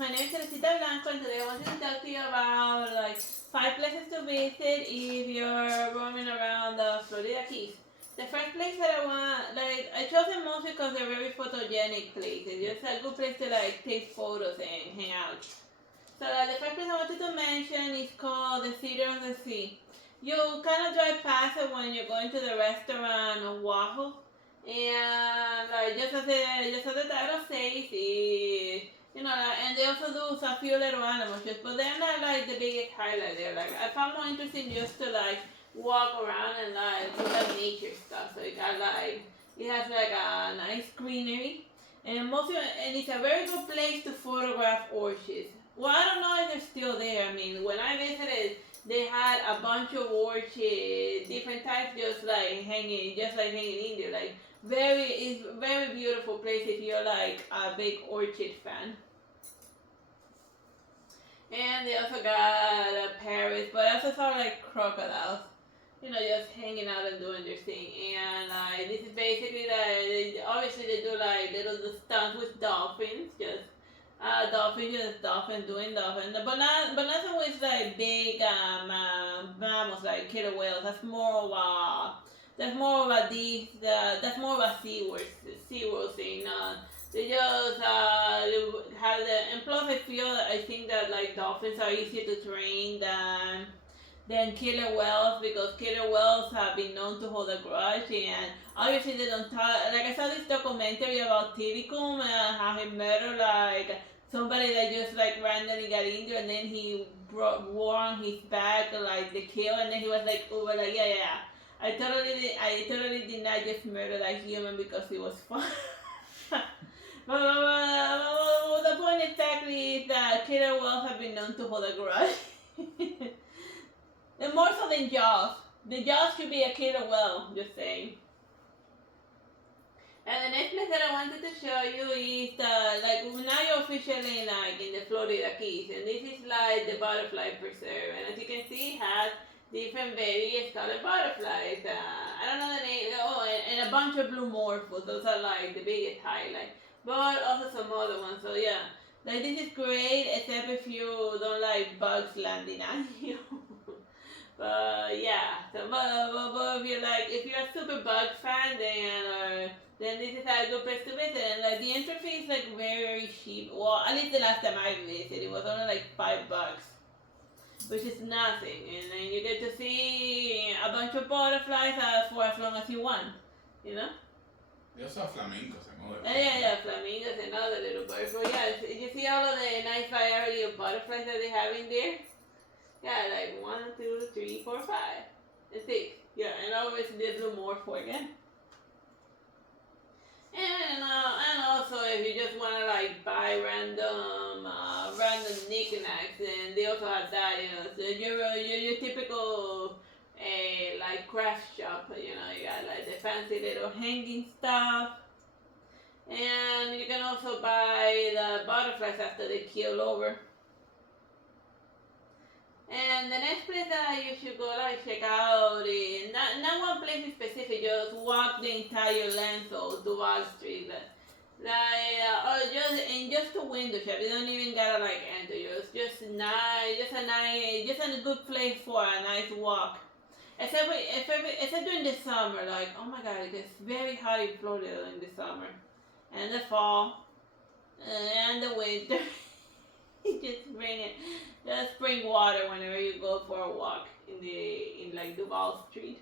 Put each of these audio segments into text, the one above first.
my name is Teresita Blanco, and today I wanted to talk to you about like 5 places to visit if you're roaming around the Florida Keys. The first place that I want, like, I chose them mostly because they're very photogenic places. Just a good place to like take photos and hang out. So the first place I wanted to mention is called the City of the Sea. You kind of drive past it when you're going to the restaurant Oahu, and just as the title says, and they also do a few little animals, but they're not like the biggest highlight. They're like I found more interesting just to like walk around and like do like nature stuff. So it has like a nice greenery, and it's a very good place to photograph orchids. Well, I don't know if they're still there. I mean, when I visited, they had a bunch of orchids, different types, just like hanging in there. Like it's very beautiful place if you're like a big orchid fan. And they also got parrots, but I also saw like crocodiles, just hanging out and doing their thing. And this is basically like obviously they do like little stunts with dolphins, just dolphin doing dolphin, but nothing with like big mammals like killer whales. That's more of a SeaWorld thing. They just have and plus I think that like dolphins are easier to train than killer whales because killer whales have been known to hold a grudge, and obviously they don't talk. Like I saw this documentary about Tilicum and how he murdered like somebody that just like randomly got injured, and then he wore on his back like the kill, and then he was like over like yeah. I totally did not just murder that human because it was fun. But the point exactly is that killer whales have been known to hold a grudge. And more so than Jaws. The Jaws should be a killer whale, just saying. And the next place that I wanted to show you is now you're officially like in the Florida Keys, and this is like the butterfly preserve, and as you can see, it has different various colored butterflies. I don't know the name. Oh, and a bunch of blue morphos. Those are like the biggest highlight, but also some other ones. So yeah, like this is great, except if you don't like bugs landing on you. But yeah, but if you're a super bug fan, then this is a good place to visit. And like the entry fee is like very cheap. Well, at least the last time I visited, it was only like $5, which is nothing. And then you get to see a bunch of butterflies for as long as you want, you know. They also have flamingos and other flamingos and other little birds. But yeah, you see all of the nice variety of butterflies that they have in there. Yeah, like 1, 2, 3, 4, 5, and 6. Yeah, and always the blue morpho again. And also if you just wanna like buy random knickknacks, then they also have that. So your typical like craft shop. You got like the fancy little hanging stuff. And you can also buy the butterflies after they keel over. And the next place that you should go like check out is not one place in specific, just walk the entire length of Duval Street. Just a window shop. You don't even gotta like enter. Just a good place for a nice walk. Except during the summer, like oh my god, it gets very hot in Florida in the summer, and the fall, and the winter. Just bring water whenever you go for a walk in like Duval Street.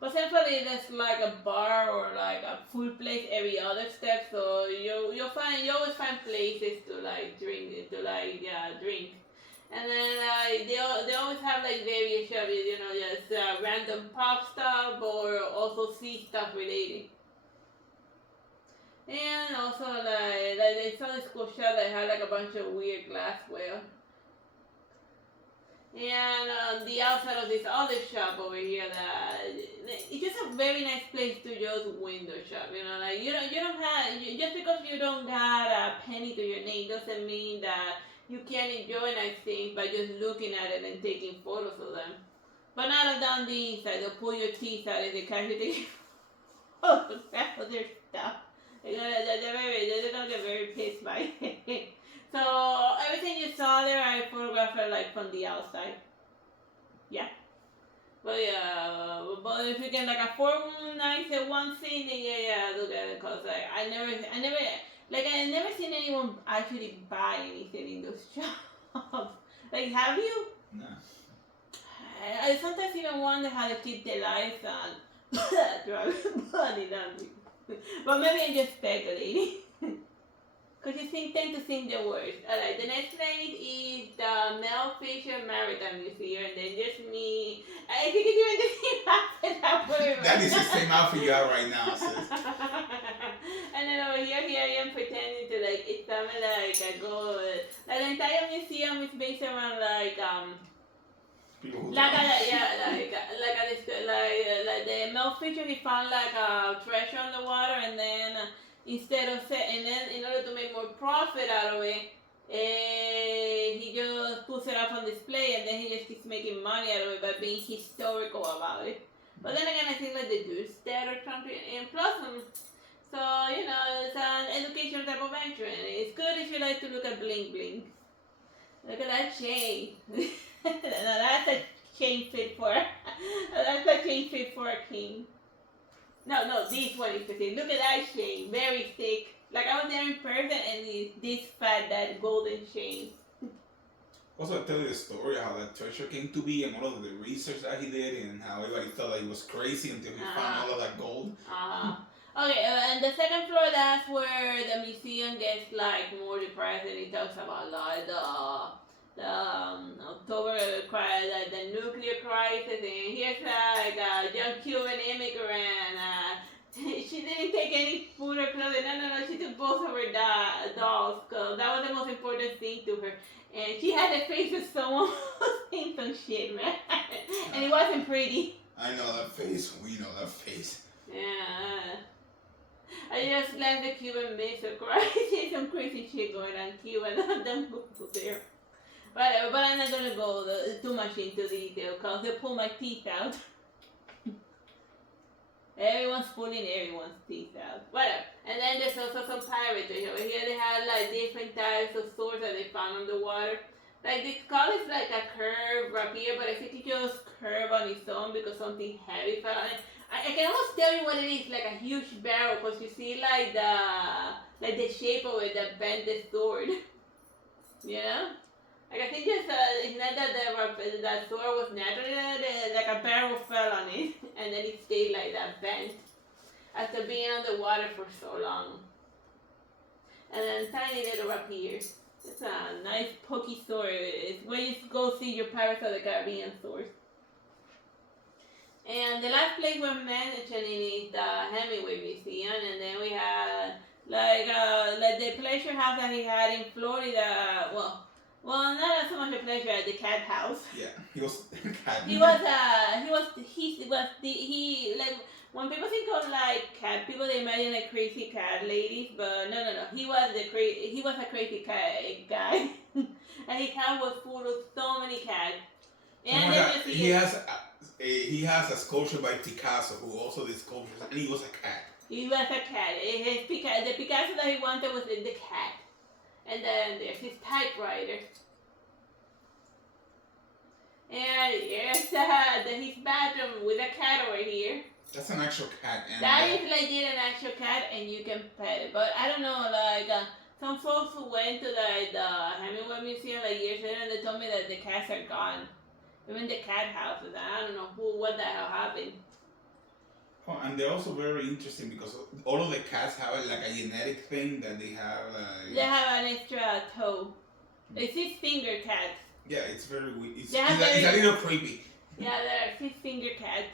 But centrally there's like a bar or like a food place every other step, so you always find places to like drink. And then they always have like various shops, just random pop stuff or also sea stuff related. And also like they saw this cool shop that had like a bunch of weird glassware. And on the outside of this other shop over here, it's just a very nice place to just window shop. Like you don't have just because you don't got a penny to your name doesn't mean that you can't enjoy nice things by just looking at it and taking photos of them. But not down the inside. They'll pull your teeth out if they catch you taking photographs of their stuff. They're gonna get very pissed by it. So everything you saw there, I photographed it like from the outside. Yeah. But yeah, but if you get like a 4 nights at one scene, then yeah, look at it, cause like I never seen anyone actually buy anything in those shops. Like, have you? No. I sometimes even wonder how they keep their lives on driving money down. But maybe I'm just speculating. Because you tend to think the worst. Alright, the next place is the Mel Fisher Maritime Museum, and then just me. I think it's even the same outfit I wear. That is the same outfit you have right now, sis. And then over here I am pretending to like, it's something like I go. Like the entire museum is based around like People who like don't. like the Mel Fisher, he found like a treasure on the water, and then instead of and then in order to make more profit out of it, he just puts it up on display, and then he just keeps making money out of it by being historical about it. But then again, I think like the dude's dead or something, and plus, so you know, it's an educational type of venture, and it's good if you like to look at bling bling. Look at that chain. Now that's a chain fit for. That's a chain fit for a king. No, this one is specific. Look at that chain, very thick. Like I was there in person, and it's this fat, that golden chain. Also, I tell you the story of how that treasure came to be and all of the research that he did and how everybody thought that he was crazy until he found all of that gold. Okay, and the second floor, that's where the museum gets like more depressed, and it talks about like the October crisis, the nuclear crisis, and here's like a young Cuban immigrant. She didn't take any food or clothing. No. She took both of her dolls, cause that was the most important thing to her. And she had the face of someone who's saying some shit, man. And it wasn't pretty. I know that face. We know that face. Yeah. I just left the Cuban mix of crazy, some crazy shit going on in Cuba. Don't go there. But I'm not gonna go too much into detail because they'll pull my teeth out. Everyone's pulling everyone's teeth out. Whatever. And then there's also some pirates over here. They had like different types of swords that they found on the water. Like this skull is like a curve right here, but I think it just curved on its own because something heavy fell on it. I can almost tell you what it is, like a huge barrel, because you see like the shape of it that bent the sword. You know? Like I think just it's not that that sword was naturally like a barrel fell on it, and then it stayed like that bent after being on the water for so long. And then tiny little up here. It's a nice pokey sword. It's where you go see your Pirates of the Caribbean swords. And the last place we're mentioning is the Hemingway Museum, and then we had like the pleasure house that he had in Florida. Well, not so much a pleasure at the cat house. Yeah, he was cat. He like when people think of like cat people, they imagine like crazy cat ladies, but no. He was a crazy cat guy, and his house was full of so many cats. And he has a sculpture by Picasso, who also did sculptures, and he was a cat. He was a cat. The Picasso that he wanted was the cat. And then there's his typewriter. And here's his bathroom with a cat over here. That's an actual cat. And that is legit an actual cat, and you can pet it. But I don't know, like some folks who went to the Hemingway Museum like years later, and they told me that the cats are gone. Even the cat houses. I don't know what the hell happened. Oh, and they're also very interesting because all of the cats have like a genetic thing that they have. They have an extra toe. It's 6-finger cats. Yeah, it's very weird. It's a little creepy. Yeah, they're 6-finger cats.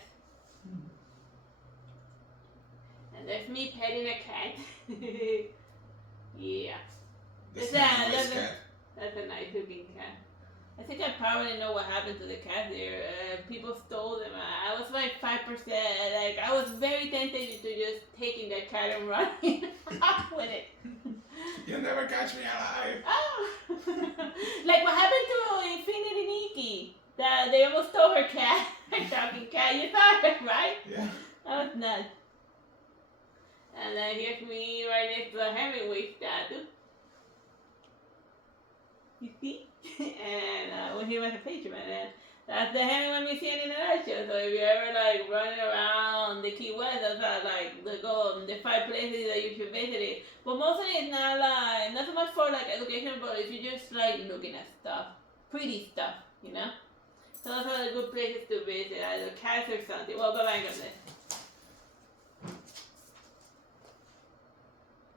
And there's me petting a cat. Yeah. That's a nice looking cat. I think I probably know what happened to the cat there. People stole them. I was like 5%. Like I was very tempted to just taking that cat and running off with it. You'll never catch me alive. Oh. Like what happened to Infinity Nikki? That they almost stole her cat. Her talking cat. You saw it, right? Yeah. That was nuts. And then here's me right next to the Hemingway statue. You see? And when he was a patron, and that's the Hemingway Museum in a nutshell. So if you're ever like running around the Key West, that's like the 5 places that you should visit it. But mostly it's not so much for like education, but if you're just like looking at stuff, pretty stuff, you know. So those are the good places to visit, either cats or something. Well, bye bye, guys.